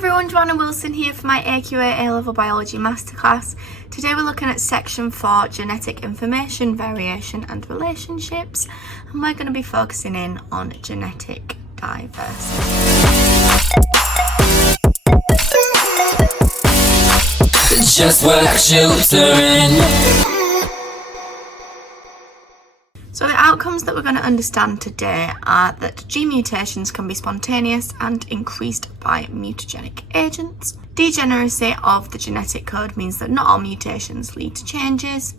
everyone, Joanna Wilson here for my AQA A-Level Biology Masterclass. Today we're looking at section 4, Genetic Information, Variation and Relationships, and we're going to be focusing in on genetic diversity. Just work, children. So the outcomes that we're going to understand today are that gene mutations can be spontaneous and increased by mutagenic agents. Degeneracy of the genetic code means that not all mutations lead to changes,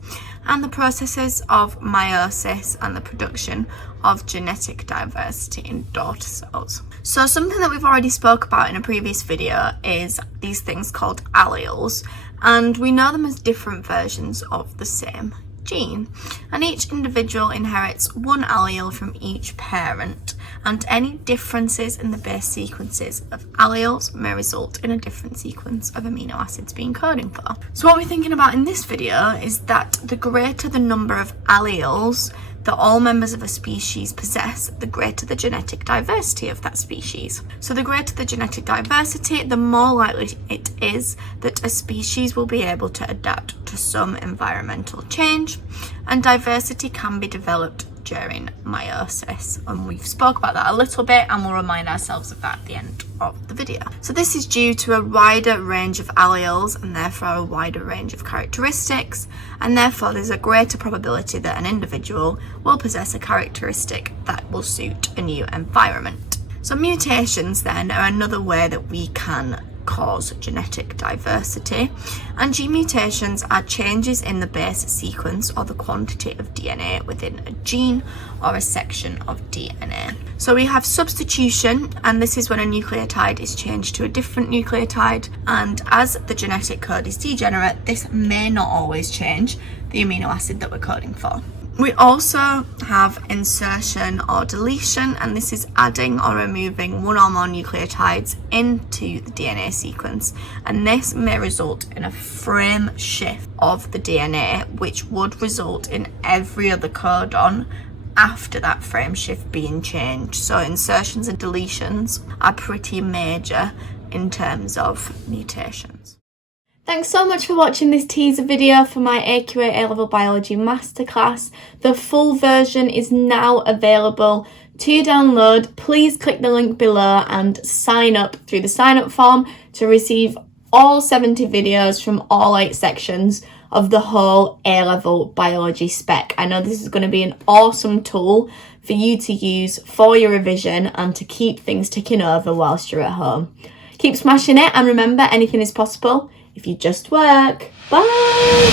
and the processes of meiosis and the production of genetic diversity in daughter cells. So something that we've already spoke about in a previous video is these things called alleles, and we know them as different versions of the same gene, and each individual inherits one allele from each parent, and any differences in the base sequences of alleles may result in a different sequence of amino acids being coding for. So what we're thinking about in this video is that the greater the number of alleles that all members of a species possess, the greater the genetic diversity of that species. So the greater the genetic diversity, the more likely it is that a species will be able to adapt to some environmental change, and diversity can be developed during meiosis. And we've spoke about that a little bit, and we'll remind ourselves of that at the end of the video. So this is due to a wider range of alleles and therefore a wider range of characteristics, and therefore there's a greater probability that an individual will possess a characteristic that will suit a new environment. So mutations then are another way that we can cause genetic diversity, and gene mutations are changes in the base sequence or the quantity of DNA within a gene or a section of DNA. So we have substitution, and this is when a nucleotide is changed to a different nucleotide, and as the genetic code is degenerate, this may not always change the amino acid that we're coding for. We also have insertion or deletion, and this is adding or removing one or more nucleotides into the DNA sequence, and this may result in a frame shift of the DNA, which would result in every other codon after that frame shift being changed. So insertions and deletions are pretty major in terms of mutations. Thanks so much for watching this teaser video for my AQA A-Level Biology Masterclass. The full version is now available to download. Please click the link below and sign up through the sign up form to receive all 70 videos from all 8 sections of the whole A-Level Biology spec. I know this is going to be an awesome tool for you to use for your revision and to keep things ticking over whilst you're at home. Keep smashing it, and remember, anything is possible if you just work. Bye!